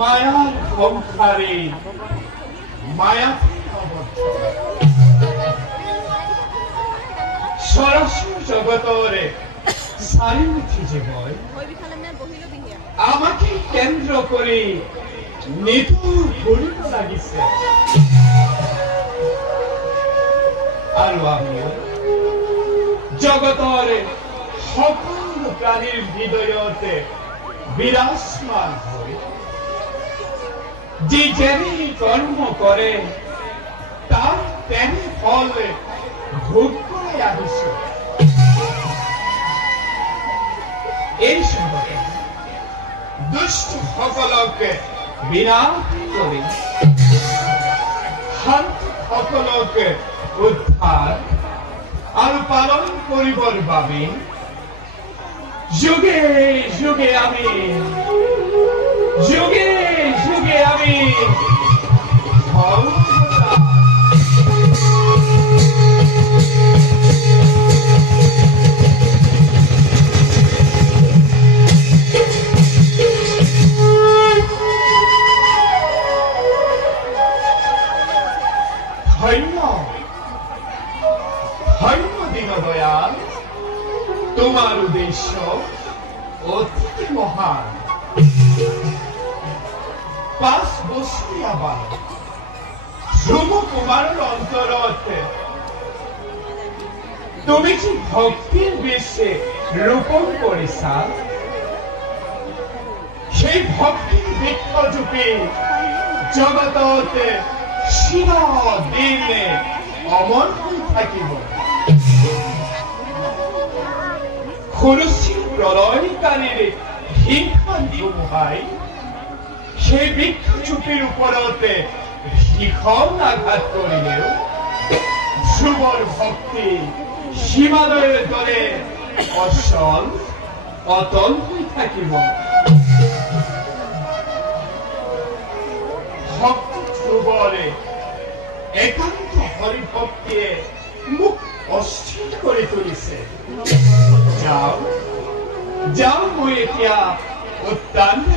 মায়ার সংসারে মায়া সরাসরি জগতরে সারি উঠি যে বয় আমাকে কেন্দ্র করে নিতুর ঘুরিব লাগিছে আর আমিও জগতরে সকল প্রাণীর হৃদয়তে বিরাজমান হই যে যেনি কর্ম করে তার তেমনি ফল ভোগ করে আহিছে এই সময় দুষ্ট সকলকে বিনাশ করে শান্ত সকলকে উদ্ধার আর পালন করিবার বাবে যুগে যুগে আমি ধন্য দীনদয়াল তোমার উদ্দেশ্য অতি মহান পাঁচ বছর আবার ধ্রুব কুমারের অন্তরতে তুমি কি ভক্তির বেশে রোপণ করেছা সেই ভক্তির বৃক্ষ রূপে জগততে চিরদিনে অমর হয়ে থাকিব খরুচির প্রলয়কারীর হিংসা ধুমুহাই সেই বৃক্ষ চুপির উপরতে শিখর আঘাত করিলেও ধ্রুবর ভক্তি হিমালয়ের দলে অচল অতল হয়ে থাকিব ভক্ত ধ্রুবরে একান্ত হরিভক্তিয়ে মুখ অস্থির করে তুলিছে যাও মই এতিয়া অত্যন্ত